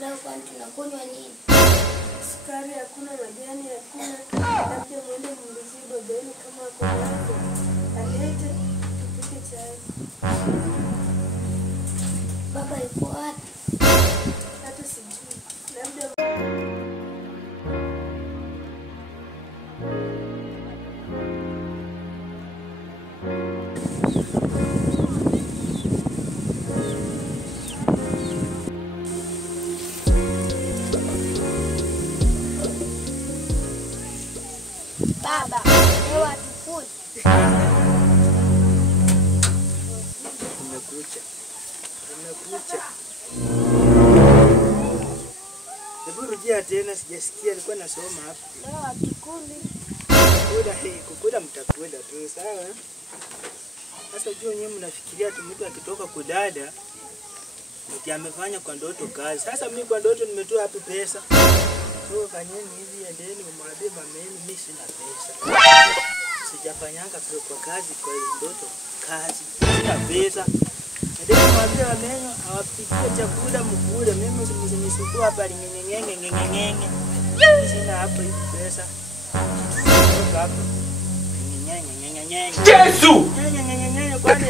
Leo kwani tunakunywa nini? Sukari hakuna, majani hakuna. Labda mwende mnunuzie babeni kama ako nazo. Alete tupike chai. Baba yuko wapi? Hata sijui. Labda Baba, leo atukuje. Umekucha. Hebu rudia tena, sijasikia, nilikuwa nasoma hapa. Leo atukuli. Kukula mtakula tu, sawa? Sasa jua nyewe mnafikiria tu mtu akitoka kudada eti amefanya kwa ndoto kazi. Sasa mimi kwa ndoto nimetoa hapo pesa. So fanyeni hivi, endeni mwambie mama yenu mimi sina pesa. Sijafanyanga kwa kazi, kwa ndoto kazi. Sina pesa. Endeni mwambie mama yenu awapikie chakula mkule. Mimi msinisumbue hapa ngengengenge. Sina hapo hivi pesa. Hapo. Yesu! Kwani